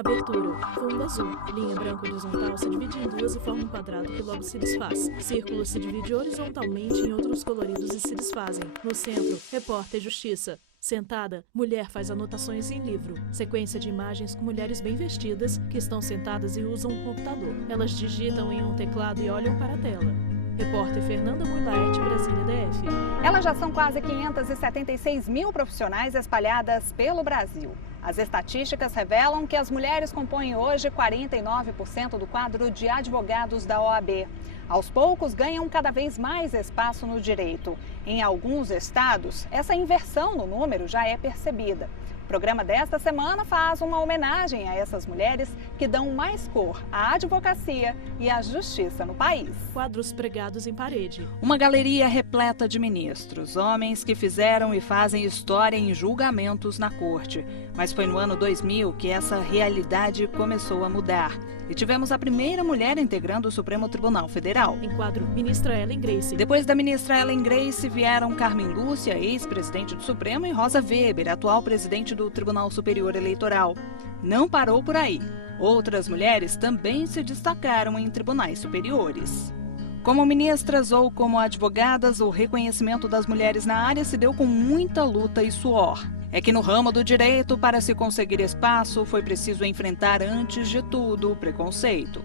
Abertura. Fundo azul. Linha branca horizontal se divide em duas e forma um quadrado que logo se desfaz. Círculo se divide horizontalmente em outros coloridos e se desfazem. No centro, repórter justiça. Sentada, mulher faz anotações em livro. Sequência de imagens com mulheres bem vestidas que estão sentadas e usam um computador. Elas digitam em um teclado e olham para a tela. Repórter Fernanda Muilaerte, Brasília DF. Elas já são quase 576 mil profissionais espalhadas pelo Brasil. As estatísticas revelam que as mulheres compõem hoje 49% do quadro de advogados da OAB. Aos poucos, ganham cada vez mais espaço no direito. Em alguns estados, essa inversão no número já é percebida. O programa desta semana faz uma homenagem a essas mulheres que dão mais cor à advocacia e à justiça no país. Quadros pregados em parede. Uma galeria repleta de ministros, homens que fizeram e fazem história em julgamentos na corte. Mas foi no ano 2000 que essa realidade começou a mudar. E tivemos a primeira mulher integrando o Supremo Tribunal Federal. Em quadro, ministra Ellen Grace. Depois da ministra Ellen Grace vieram Carmen Lúcia, ex-presidente do Supremo, e Rosa Weber, atual presidente do Tribunal Superior Eleitoral. Não parou por aí. Outras mulheres também se destacaram em tribunais superiores. Como ministras ou como advogadas, o reconhecimento das mulheres na área se deu com muita luta e suor. É que no ramo do direito, para se conseguir espaço, foi preciso enfrentar, antes de tudo, o preconceito.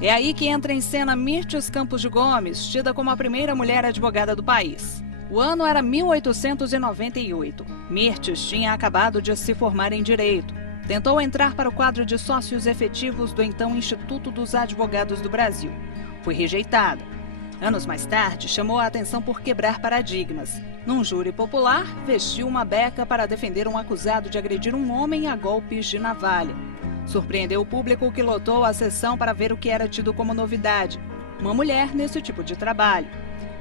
É aí que entra em cena Mirtes Campos de Gomes, tida como a primeira mulher advogada do país. O ano era 1898. Mirtes tinha acabado de se formar em Direito. Tentou entrar para o quadro de sócios efetivos do então Instituto dos Advogados do Brasil. Foi rejeitada. Anos mais tarde, chamou a atenção por quebrar paradigmas. Num júri popular, vestiu uma beca para defender um acusado de agredir um homem a golpes de navalha. Surpreendeu o público que lotou a sessão para ver o que era tido como novidade: uma mulher nesse tipo de trabalho.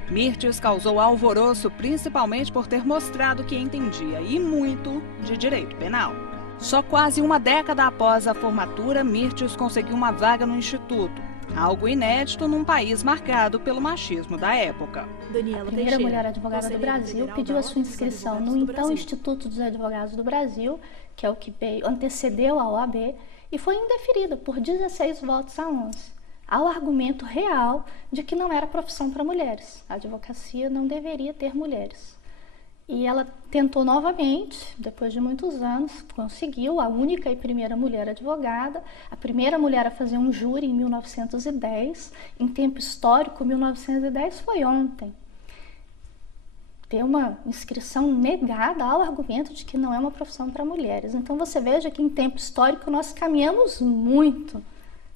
Mirtes causou alvoroço principalmente por ter mostrado que entendia, e muito, de direito penal. Só quase uma década após a formatura, Mirtes conseguiu uma vaga no Instituto. Algo inédito num país marcado pelo machismo da época. Daniela A primeira Teixeira, mulher advogada do Brasil pediu a sua inscrição no então Instituto dos Advogados do Brasil, que é o que antecedeu a OAB, e foi indeferida por 16 votos a 11, ao argumento real de que não era profissão para mulheres. A advocacia não deveria ter mulheres. E ela tentou novamente, depois de muitos anos, conseguiu, a única e primeira mulher advogada, a primeira mulher a fazer um júri em 1910, em tempo histórico, 1910 foi ontem. Ter uma inscrição negada ao argumento de que não é uma profissão para mulheres. Então você veja que em tempo histórico nós caminhamos muito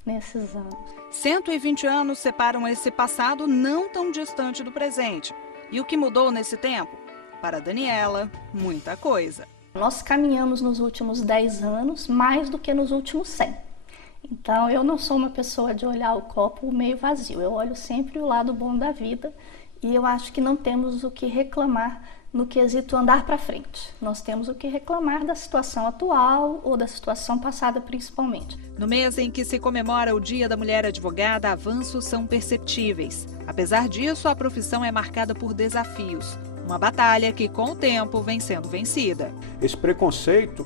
nesses anos. 120 anos separam esse passado não tão distante do presente. E o que mudou nesse tempo? Para Daniela, muita coisa. Nós caminhamos nos últimos 10 anos mais do que nos últimos 100. Então, eu não sou uma pessoa de olhar o copo meio vazio. Eu olho sempre o lado bom da vida e eu acho que não temos o que reclamar no quesito andar para frente. Nós temos o que reclamar da situação atual ou da situação passada principalmente. No mês em que se comemora o Dia da Mulher Advogada, avanços são perceptíveis. Apesar disso, a profissão é marcada por desafios. Uma batalha que, com o tempo, vem sendo vencida. Esse preconceito,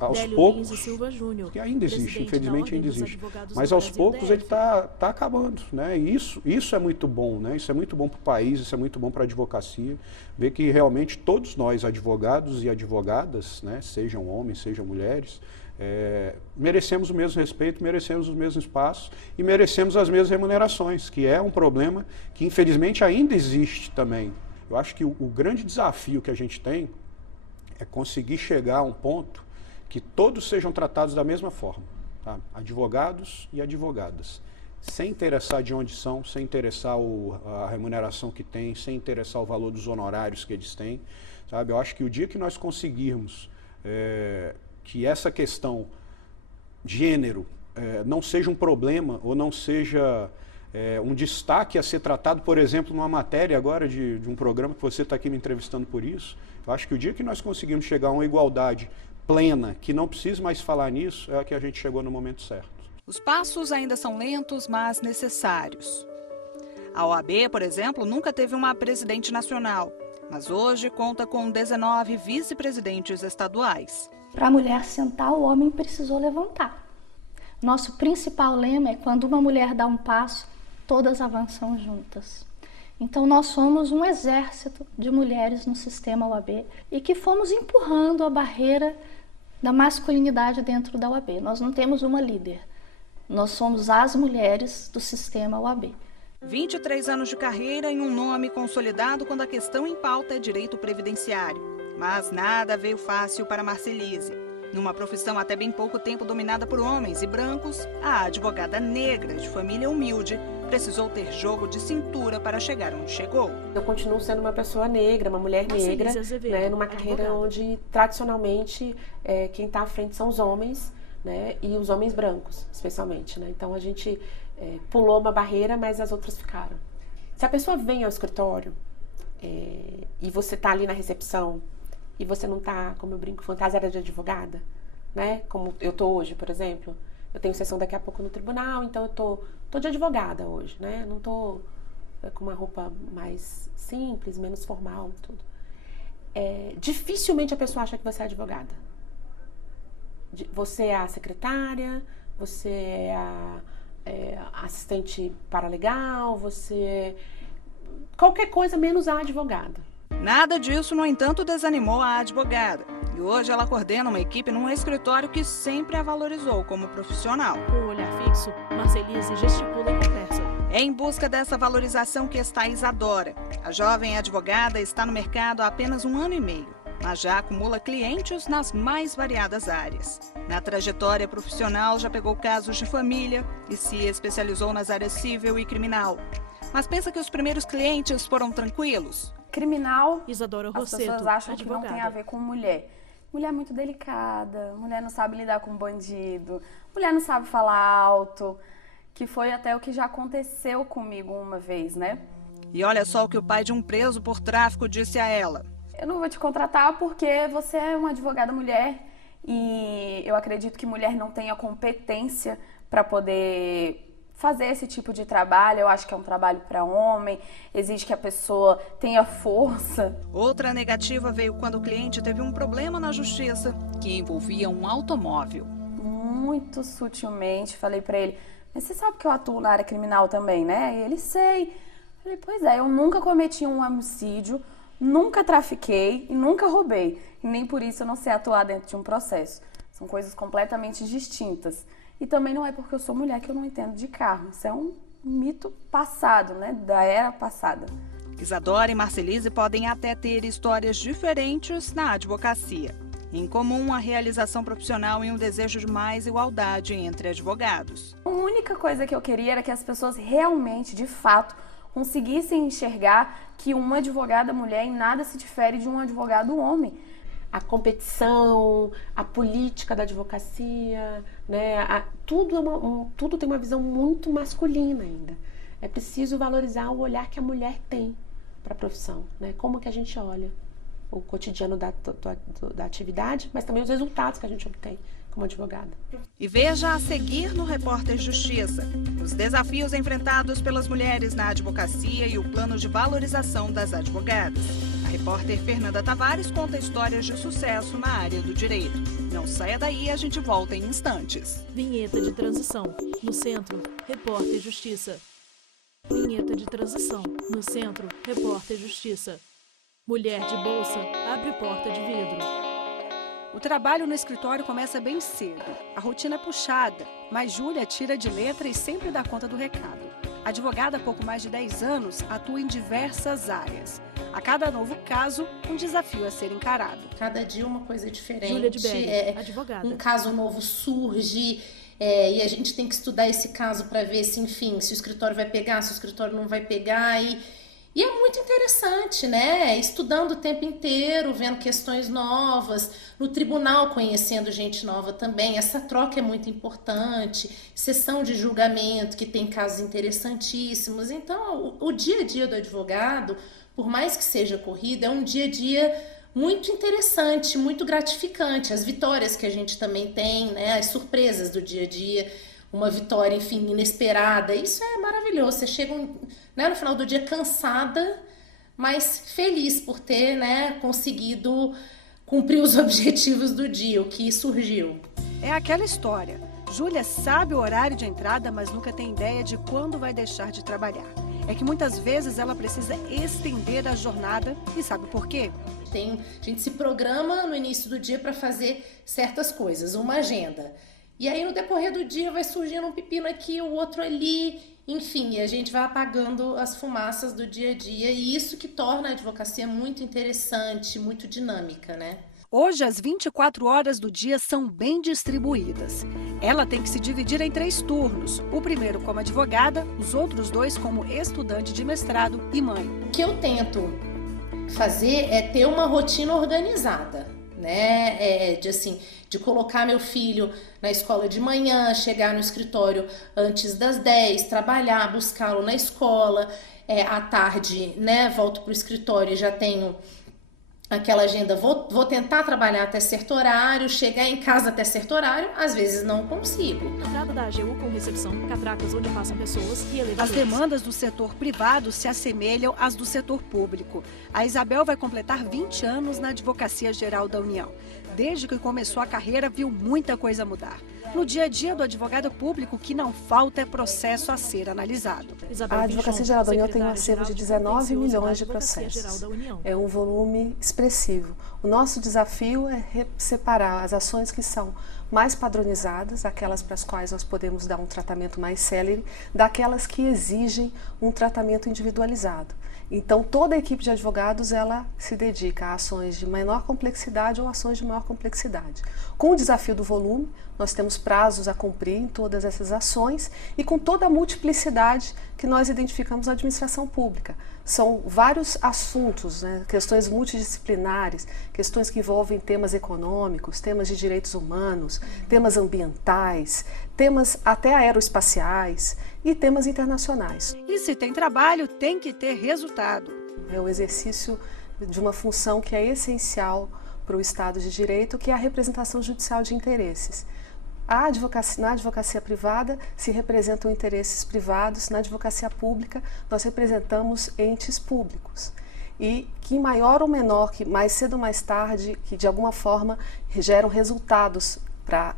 aos Délio poucos, Lins e Silva Júnior, que ainda existe, presidente infelizmente da ainda Ordem dos existe, Advogados mas do aos Brasil, poucos ele DF. está acabando, né? E isso é muito bom, né? Isso é muito bom para o país, isso é muito bom para a advocacia, ver que realmente todos nós, advogados e advogadas, né, sejam homens, sejam mulheres, merecemos o mesmo respeito, merecemos os mesmos espaços e merecemos as mesmas remunerações, que é um problema que infelizmente ainda existe também. Eu acho que o grande desafio que a gente tem é conseguir chegar a um ponto que todos sejam tratados da mesma forma, tá? Advogados e advogadas, sem interessar de onde são, sem interessar a remuneração que tem, sem interessar o valor dos honorários que eles têm, sabe? Eu acho que o dia que nós conseguirmos que essa questão gênero não seja um problema ou não seja um destaque a ser tratado, por exemplo, numa matéria agora de um programa que você está aqui me entrevistando por isso, eu acho que o dia que nós conseguimos chegar a uma igualdade plena, que não precise mais falar nisso, é que a gente chegou no momento certo. Os passos ainda são lentos, mas necessários. A OAB, por exemplo, nunca teve uma presidente nacional, mas hoje conta com 19 vice-presidentes estaduais. Para a mulher sentar, o homem precisou levantar. Nosso principal lema é: quando uma mulher dá um passo, todas avançam juntas. Então nós somos um exército de mulheres no sistema OAB e que fomos empurrando a barreira da masculinidade dentro da OAB. Nós não temos uma líder, nós somos as mulheres do sistema OAB. 23 anos de carreira e um nome consolidado quando a questão em pauta é direito previdenciário. Mas nada veio fácil para Marcelise. Numa profissão até bem pouco tempo dominada por homens e brancos, a advogada negra de família humilde precisou ter jogo de cintura para chegar onde chegou. Eu continuo sendo uma pessoa negra, uma mulher negra, né, numa carreira onde tradicionalmente quem está à frente são os homens, né, e os homens brancos, especialmente. Né? Então a gente pulou uma barreira, mas as outras ficaram. Se a pessoa vem ao escritório e você está ali na recepção e você não está, como eu brinco, fantasiada de advogada, né? Como eu tô hoje, por exemplo. Eu tenho sessão daqui a pouco no tribunal, então eu tô de advogada hoje, né? Não tô com uma roupa mais simples, menos formal, tudo. Dificilmente a pessoa acha que você é advogada. Você é a secretária, você é a assistente paralegal, você... Qualquer coisa menos a advogada. Nada disso, no entanto, desanimou a advogada. E hoje ela coordena uma equipe num escritório que sempre a valorizou como profissional. Com o olhar fixo, Marcelise gesticula e conversa. É em busca dessa valorização que está Isadora. A jovem advogada está no mercado há apenas 1 ano e meio, mas já acumula clientes nas mais variadas áreas. Na trajetória profissional, já pegou casos de família e se especializou nas áreas civil e criminal. Mas pensa que os primeiros clientes foram tranquilos? Criminal, Isadora as Rosseto, pessoas acham advogada. que não tem a ver com mulher. Mulher é muito delicada, mulher não sabe lidar com bandido, mulher não sabe falar alto, que foi até o que já aconteceu comigo uma vez, né? E olha só o que o pai de um preso por tráfico disse a ela. Eu não vou te contratar porque você é uma advogada mulher e eu acredito que mulher não tenha competência para poder fazer esse tipo de trabalho. Eu acho que é um trabalho para homem, exige que a pessoa tenha força. Outra negativa veio quando o cliente teve um problema na justiça que envolvia um automóvel. Muito sutilmente falei para ele: mas você sabe que eu atuo na área criminal também, né? E ele: sei. Falei: pois é, eu nunca cometi um homicídio, nunca trafiquei e nunca roubei. E nem por isso eu não sei atuar dentro de um processo. São coisas completamente distintas. E também não é porque eu sou mulher que eu não entendo de carro. Isso é um mito passado, né? Da era passada. Isadora e Marcelise podem até ter histórias diferentes na advocacia. Em comum, a realização profissional e um desejo de mais igualdade entre advogados. A única coisa que eu queria era que as pessoas realmente, de fato, conseguissem enxergar que uma advogada mulher em nada se difere de um advogado homem. A competição, a política da advocacia, né? Tudo tem uma visão muito masculina ainda. É preciso valorizar o olhar que a mulher tem para a profissão, né? Como que a gente olha o cotidiano da atividade, mas também os resultados que a gente obtém como advogada. E veja a seguir no Repórter Justiça os desafios enfrentados pelas mulheres na advocacia e o plano de valorização das advogadas. A repórter Fernanda Tavares conta histórias de sucesso na área do direito. Não saia daí, a gente volta em instantes. Vinheta de transição. No centro, Repórter Justiça. Vinheta de transição. No centro, Repórter Justiça. Mulher de bolsa abre porta de vidro. O trabalho no escritório começa bem cedo. A rotina é puxada, mas Júlia tira de letra e sempre dá conta do recado. Advogada há pouco mais de 10 anos, atua em diversas áreas. A cada novo caso, um desafio a ser encarado. Cada dia uma coisa diferente. Júlia de Belli, advogada. Um caso novo surge e a gente tem que estudar esse caso para ver se, enfim, se o escritório vai pegar, se o escritório não vai pegar. E é muito interessante, né? Estudando o tempo inteiro, vendo questões novas, no tribunal conhecendo gente nova também. Essa troca é muito importante, sessão de julgamento que tem casos interessantíssimos. Então, o dia a dia do advogado, por mais que seja corrido, é um dia a dia muito interessante, muito gratificante. As vitórias que a gente também tem, né? As surpresas do dia a dia. Uma vitória, enfim, inesperada. Isso é maravilhoso. Você chega no final do dia cansada, mas feliz por ter, né, conseguido cumprir os objetivos do dia, o que surgiu. É aquela história. Júlia sabe o horário de entrada, mas nunca tem ideia de quando vai deixar de trabalhar. É que muitas vezes ela precisa estender a jornada e sabe por quê? A gente se programa no início do dia para fazer certas coisas, uma agenda. E aí no decorrer do dia vai surgindo um pepino aqui, o outro ali, enfim, a gente vai apagando as fumaças do dia a dia e isso que torna a advocacia muito interessante, muito dinâmica, né? Hoje, as 24 horas do dia são bem distribuídas. Ela tem que se dividir em 3 turnos. O primeiro como advogada, os outros 2 como estudante de mestrado e mãe. O que eu tento fazer é ter uma rotina organizada, né? De colocar meu filho na escola de manhã, chegar no escritório antes das 10, trabalhar, buscá-lo na escola. À tarde, né, volto para o escritório e já tenho aquela agenda, vou tentar trabalhar até certo horário, chegar em casa até certo horário, às vezes não consigo. Entrada da AGU com recepção, catracas onde passam pessoas e elevadores. As demandas do setor privado se assemelham às do setor público. A Isabel vai completar 20 anos na Advocacia Geral da União. Desde que começou a carreira, viu muita coisa mudar. No dia a dia do advogado público, o que não falta é processo a ser analisado. A Advocacia Geral da União tem um acervo de 19 milhões de processos. É um volume expressivo. O nosso desafio é separar as ações que são mais padronizadas, aquelas para as quais nós podemos dar um tratamento mais célere, daquelas que exigem um tratamento individualizado. Então, toda a equipe de advogados, ela se dedica a ações de menor complexidade ou ações de maior complexidade. Com o desafio do volume, nós temos prazos a cumprir em todas essas ações e com toda a multiplicidade que nós identificamos na administração pública. São vários assuntos, né? Questões multidisciplinares, questões que envolvem temas econômicos, temas de direitos humanos, temas ambientais, temas até aeroespaciais e temas internacionais. E se tem trabalho, tem que ter resultado. É o exercício de uma função que é essencial para o Estado de Direito, que é a representação judicial de interesses. Na advocacia privada se representam interesses privados, na advocacia pública nós representamos entes públicos. E que em maior ou menor, que mais cedo ou mais tarde, que de alguma forma geram resultados para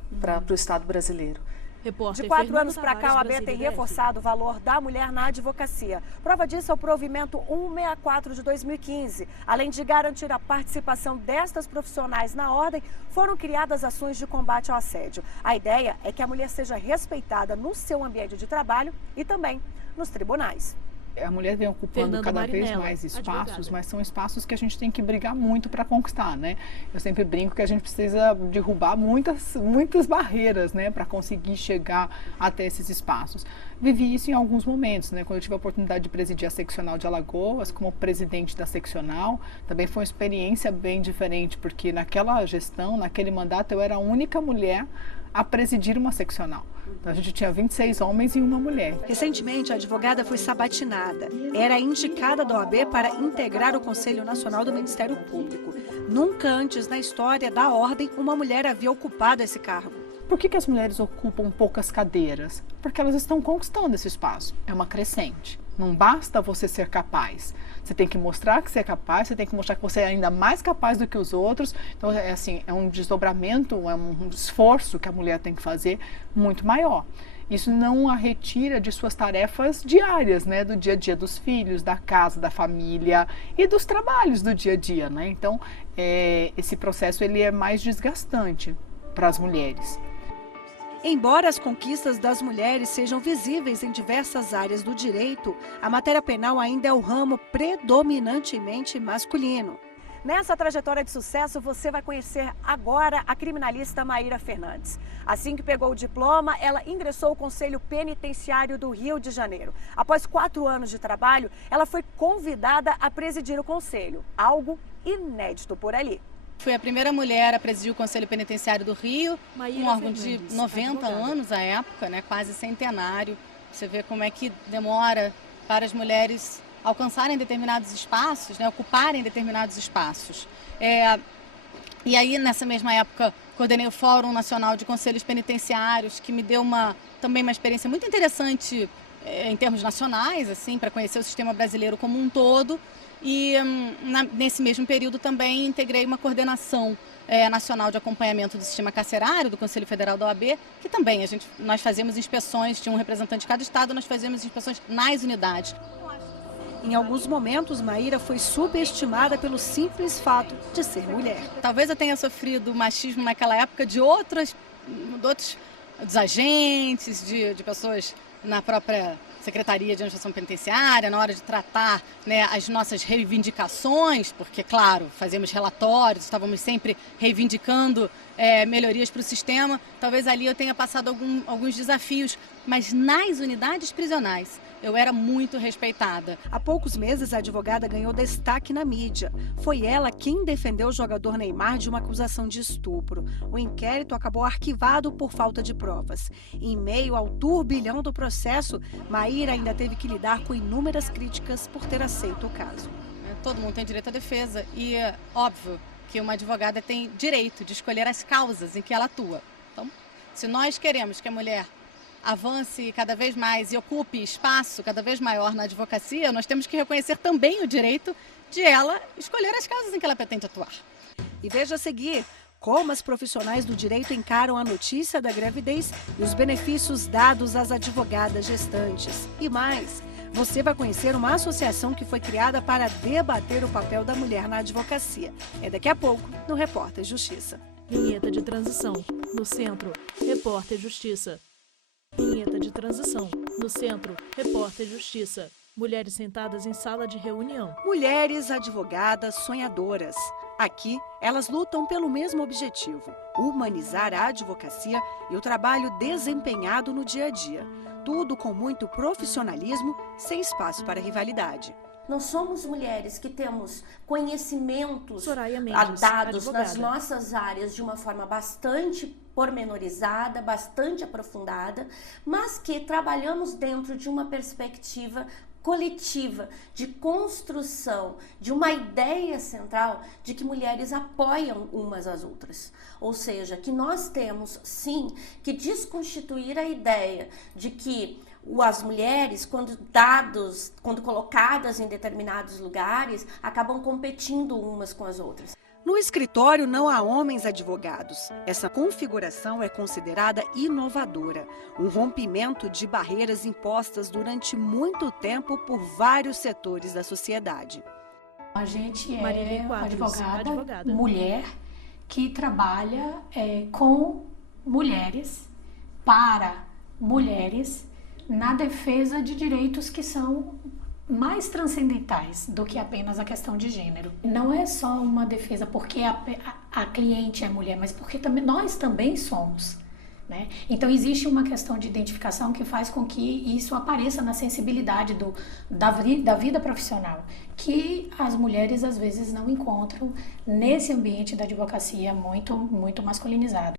o Estado brasileiro. De 4 anos para cá, a OAB tem reforçado o valor da mulher na advocacia. Prova disso é o provimento 164 de 2015. Além de garantir a participação destas profissionais na ordem, foram criadas ações de combate ao assédio. A ideia é que a mulher seja respeitada no seu ambiente de trabalho e também nos tribunais. A mulher vem ocupando cada vez mais espaços, mas são espaços que a gente tem que brigar muito para conquistar, né? Eu sempre brinco que a gente precisa derrubar muitas barreiras, né, para conseguir chegar até esses espaços. Vivi isso em alguns momentos, né? Quando eu tive a oportunidade de presidir a seccional de Alagoas, como presidente da seccional, também foi uma experiência bem diferente, porque naquela gestão, naquele mandato, eu era a única mulher a presidir uma seccional. Então, a gente tinha 26 homens e uma mulher. Recentemente, a advogada foi sabatinada. Era indicada da OAB para integrar o Conselho Nacional do Ministério Público. Nunca antes na história da ordem uma mulher havia ocupado esse cargo. Por que as mulheres ocupam poucas cadeiras? Porque elas estão conquistando esse espaço. É uma crescente. Não basta você ser capaz. Você tem que mostrar que você é capaz, você tem que mostrar que você é ainda mais capaz do que os outros. Então, é um desdobramento, é um esforço que a mulher tem que fazer muito maior. Isso não a retira de suas tarefas diárias, né? Do dia a dia dos filhos, da casa, da família e dos trabalhos do dia a dia, né? Então, esse processo ele é mais desgastante para as mulheres. Embora as conquistas das mulheres sejam visíveis em diversas áreas do direito, a matéria penal ainda é o ramo predominantemente masculino. Nessa trajetória de sucesso, você vai conhecer agora a criminalista Maíra Fernandes. Assim que pegou o diploma, ela ingressou ao Conselho Penitenciário do Rio de Janeiro. Após 4 anos de trabalho, ela foi convidada a presidir o conselho, algo inédito por ali. Fui a primeira mulher a presidir o Conselho Penitenciário do Rio, um órgão de 90 anos à época, né, quase centenário. Você vê como é que demora para as mulheres alcançarem determinados espaços, né, ocuparem determinados espaços. E aí, nessa mesma época, coordenei o Fórum Nacional de Conselhos Penitenciários, que me deu também uma experiência muito interessante em termos nacionais, assim, para conhecer o sistema brasileiro como um todo. E nesse mesmo período também integrei uma coordenação nacional de acompanhamento do sistema carcerário do Conselho Federal da OAB, que também nós fazemos inspeções, tinha um representante de cada estado, nós fazemos inspeções nas unidades. Em alguns momentos, Maíra foi subestimada pelo simples fato de ser mulher. Talvez eu tenha sofrido machismo naquela época de outros dos agentes, de pessoas na própria Secretaria de Administração Penitenciária, na hora de tratar, né, as nossas reivindicações, porque, claro, fazemos relatórios, estávamos sempre reivindicando melhorias para o sistema. Talvez ali eu tenha passado alguns desafios, mas nas unidades prisionais eu era muito respeitada. Há poucos meses, a advogada ganhou destaque na mídia. Foi ela quem defendeu o jogador Neymar de uma acusação de estupro. O inquérito acabou arquivado por falta de provas. Em meio ao turbilhão do processo, Maíra ainda teve que lidar com inúmeras críticas por ter aceito o caso. Todo mundo tem direito à defesa e é óbvio que uma advogada tem direito de escolher as causas em que ela atua. Então, se nós queremos que a mulher avance cada vez mais e ocupe espaço cada vez maior na advocacia, nós temos que reconhecer também o direito de ela escolher as causas em que ela pretende atuar. E veja a seguir como as profissionais do direito encaram a notícia da gravidez e os benefícios dados às advogadas gestantes. E mais, você vai conhecer uma associação que foi criada para debater o papel da mulher na advocacia. É daqui a pouco no Repórter Justiça. Vinheta de transição. No centro, Repórter Justiça. Vinheta de transição. No centro, Repórter Justiça. Mulheres sentadas em sala de reunião. Mulheres advogadas sonhadoras. Aqui, elas lutam pelo mesmo objetivo: humanizar a advocacia e o trabalho desempenhado no dia a dia. Tudo com muito profissionalismo, sem espaço para rivalidade. Nós somos mulheres que temos conhecimentos Mendes, dados advogada. nas nossas áreas de uma forma bastante pormenorizada, bastante aprofundada, mas que trabalhamos dentro de uma perspectiva coletiva, de construção, de uma ideia central de que mulheres apoiam umas às outras. Ou seja, que nós temos, sim, que desconstituir a ideia de que as mulheres, quando colocadas em determinados lugares, acabam competindo umas com as outras. No escritório não há homens advogados. Essa configuração é considerada inovadora, um rompimento de barreiras impostas durante muito tempo por vários setores da sociedade. A gente é uma advogada mulher que trabalha com mulheres, para mulheres, na defesa de direitos que são mais transcendentais do que apenas a questão de gênero. Não é só uma defesa porque a cliente é mulher, mas porque nós também somos, né? Então existe uma questão de identificação que faz com que isso apareça na sensibilidade da vida profissional, que as mulheres às vezes não encontram nesse ambiente da advocacia muito masculinizado.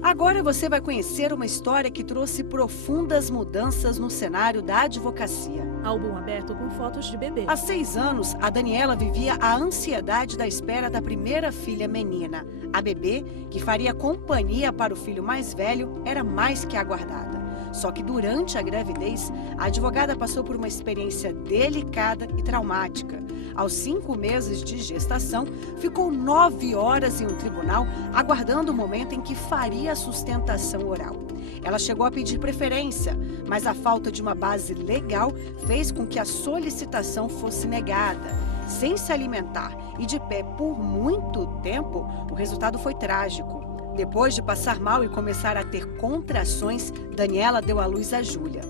Agora você vai conhecer uma história que trouxe profundas mudanças no cenário da advocacia. Álbum aberto com fotos de bebê. Há 6 anos, a Daniela vivia a ansiedade da espera da primeira filha menina. A bebê, que faria companhia para o filho mais velho, era mais que aguardada. Só que durante a gravidez, a advogada passou por uma experiência delicada e traumática. Aos 5 meses de gestação, ficou 9 horas em um tribunal aguardando o momento em que faria a sustentação oral. Ela chegou a pedir preferência, mas a falta de uma base legal fez com que a solicitação fosse negada. Sem se alimentar e de pé por muito tempo, o resultado foi trágico. Depois de passar mal e começar a ter contrações, Daniela deu à luz a Júlia.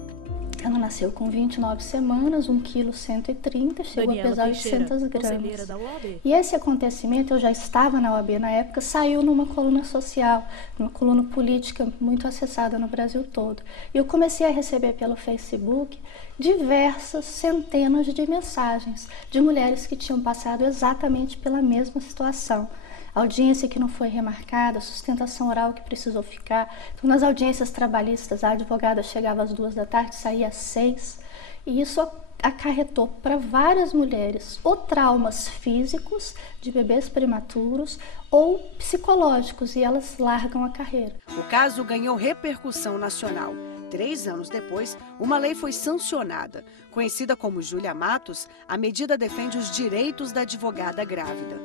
Ela nasceu com 29 semanas, 1,130 kg, chegou a pesar 800 gramas. Da UAB. E esse acontecimento, eu já estava na OAB na época, saiu numa coluna social, numa coluna política muito acessada no Brasil todo. E eu comecei a receber pelo Facebook diversas centenas de mensagens de mulheres que tinham passado exatamente pela mesma situação. Audiência que não foi remarcada, sustentação oral que precisou ficar. Então, nas audiências trabalhistas, a advogada chegava às 2 da tarde, saía às 6. E isso acarretou para várias mulheres ou traumas físicos de bebês prematuros ou psicológicos, e elas largam a carreira. O caso ganhou repercussão nacional. 3 anos depois, uma lei foi sancionada. Conhecida como Júlia Matos, a medida defende os direitos da advogada grávida.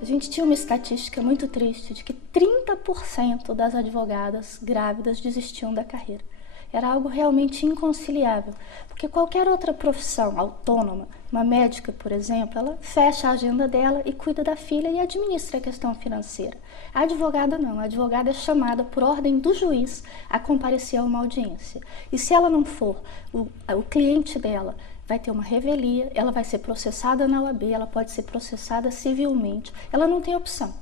A gente tinha uma estatística muito triste de que 30% das advogadas grávidas desistiam da carreira. Era algo realmente inconciliável, porque qualquer outra profissão autônoma, uma médica, por exemplo, ela fecha a agenda dela e cuida da filha e administra a questão financeira. A advogada não, a advogada é chamada por ordem do juiz a comparecer a uma audiência. E se ela não for, o cliente dela vai ter uma revelia, ela vai ser processada na OAB, ela pode ser processada civilmente, ela não tem opção.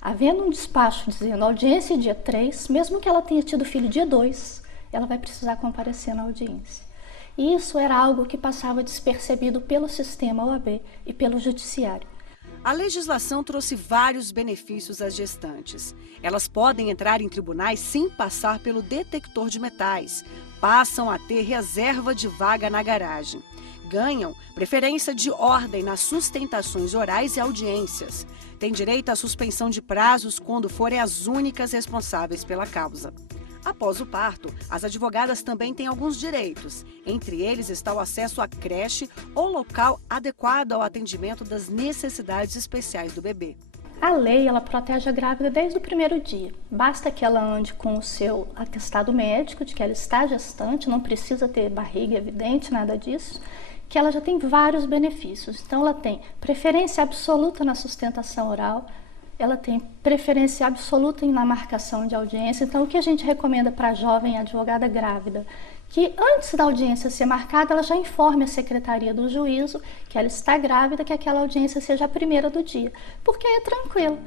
Havendo um despacho dizendo audiência dia 3, mesmo que ela tenha tido filho dia 2, ela vai precisar comparecer na audiência. E isso era algo que passava despercebido pelo sistema OAB e pelo judiciário. A legislação trouxe vários benefícios às gestantes. Elas podem entrar em tribunais sem passar pelo detector de metais, passam a ter reserva de vaga na garagem, ganham preferência de ordem nas sustentações orais e audiências, têm direito à suspensão de prazos quando forem as únicas responsáveis pela causa. Após o parto, as advogadas também têm alguns direitos. Entre eles está o acesso à creche ou local adequado ao atendimento das necessidades especiais do bebê. A lei, ela protege a grávida desde o primeiro dia. Basta que ela ande com o seu atestado médico de que ela está gestante, não precisa ter barriga evidente, nada disso, que ela já tem vários benefícios. Então, ela tem preferência absoluta na sustentação oral, ela tem preferência absoluta na marcação de audiência. Então, o que a gente recomenda para a jovem advogada grávida? Que antes da audiência ser marcada, ela já informe a secretaria do juízo que ela está grávida, que aquela audiência seja a primeira do dia, porque é tranquilo.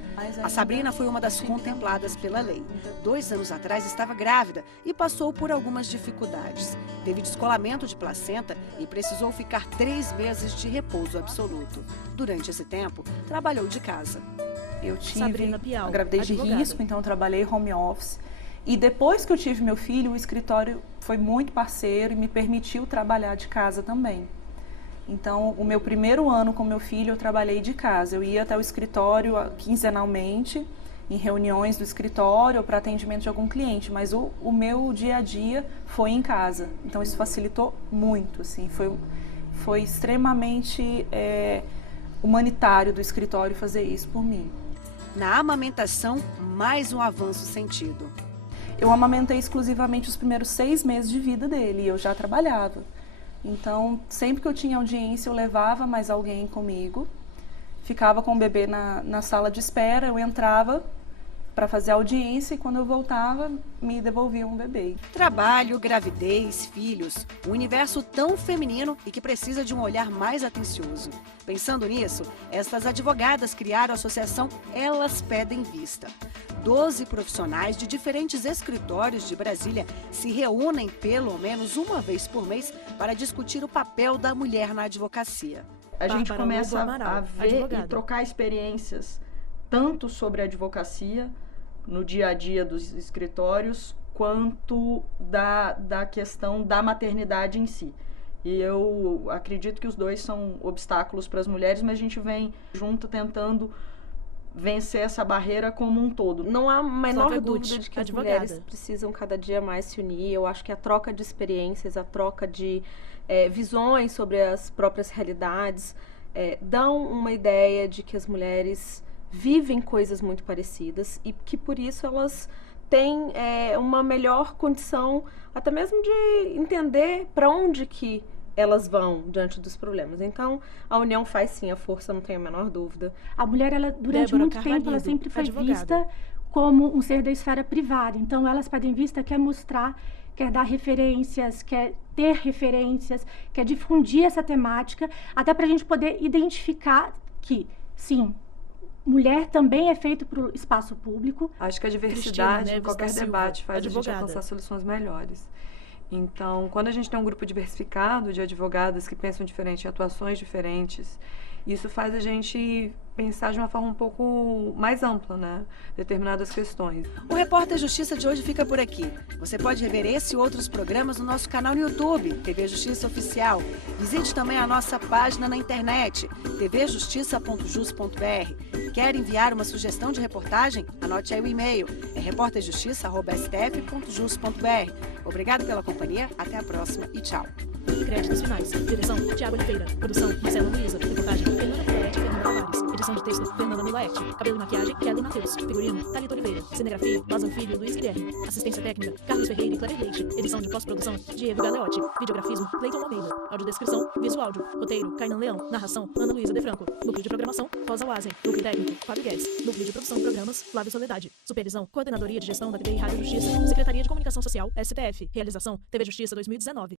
A Sabrina foi uma das contempladas pela lei. 2 anos atrás estava grávida e passou por algumas dificuldades. Teve descolamento de placenta e precisou ficar 3 meses de repouso absoluto. Durante esse tempo, trabalhou de casa. Eu tive a gravidez de risco, então eu trabalhei home office. E depois que eu tive meu filho, o escritório foi muito parceiro e me permitiu trabalhar de casa também. Então, o meu primeiro ano com meu filho, eu trabalhei de casa. Eu ia até o escritório quinzenalmente, em reuniões do escritório para atendimento de algum cliente, mas o meu dia a dia foi em casa. Então, isso facilitou muito, assim, foi extremamente humanitário do escritório fazer isso por mim. Na amamentação, mais um avanço sentido. Eu amamentei exclusivamente os primeiros 6 meses de vida dele e eu já trabalhava. Então, sempre que eu tinha audiência, eu levava mais alguém comigo, ficava com o bebê na sala de espera, eu entrava para fazer a audiência e quando eu voltava, me devolviam um bebê. Trabalho, gravidez, filhos, um universo tão feminino e que precisa de um olhar mais atencioso. Pensando nisso, estas advogadas criaram a associação Elas Pedem Vista. 12 profissionais de diferentes escritórios de Brasília se reúnem pelo menos uma vez por mês para discutir o papel da mulher na advocacia. A gente começa a ver e trocar experiências tanto sobre a advocacia no dia a dia dos escritórios, quanto da questão da maternidade em si. E eu acredito que os dois são obstáculos para as mulheres, mas a gente vem junto tentando vencer essa barreira como um todo. Não há a menor dúvida de que as mulheres precisam cada dia mais se unir. Eu acho que a troca de experiências, a troca de visões sobre as próprias realidades dão uma ideia de que as mulheres vivem coisas muito parecidas e que por isso elas têm uma melhor condição até mesmo de entender para onde que elas vão diante dos problemas. Então, a união faz sim a força, não tenho a menor dúvida. A mulher, ela, durante muito tempo, ela sempre foi vista como um ser da esfera privada. Então, Elas Pedem Vista quer mostrar, quer dar referências, quer ter referências, quer difundir essa temática, até para a gente poder identificar que, sim, mulher também é feito para o espaço público. Acho que a diversidade em qualquer debate faz a gente alcançar soluções melhores. Então, quando a gente tem um grupo diversificado de advogadas que pensam diferente, em atuações diferentes Isso faz a gente pensar de uma forma um pouco mais ampla, né? Determinadas questões. O Repórter Justiça de hoje fica por aqui. Você pode rever esse e outros programas no nosso canal no YouTube, TV Justiça Oficial. Visite também a nossa página na internet, tvjustiça.jus.br. Quer enviar uma sugestão de reportagem? Anote aí o e-mail, é reporterjustiça@stf.jus.br. Obrigado pela companhia, até a próxima e tchau. Créditos finais. Direção, Tiago Oliveira. Produção, Marcela Luiza. Reportagem, Fernanda Milaete e Fernanda Tavares. Edição de texto, Fernanda Milaete. Cabelo e maquiagem, Kelly Matheus. Figurino, Thalita Oliveira. Cinegrafia, Lázaro Filho e Luiz Guilherme. Assistência técnica, Carlos Ferreira e Cléber Leite. Edição de pós-produção, Diego Galeotti. Videografismo, Cleiton Almeida. Audiodescrição, Visual Áudio. Roteiro, Kainan Leão. Narração, Ana Luísa De Franco. Núcleo de programação, Rosa Wazen. Núcleo técnico, Fábio Guedes. Núcleo de produção e programas, Flávio Soledade. Supervisão, Coordenadoria de Gestão da TV e Rádio Justiça. Secretaria de Comunicação Social, STF. Realização, TV Justiça 2019.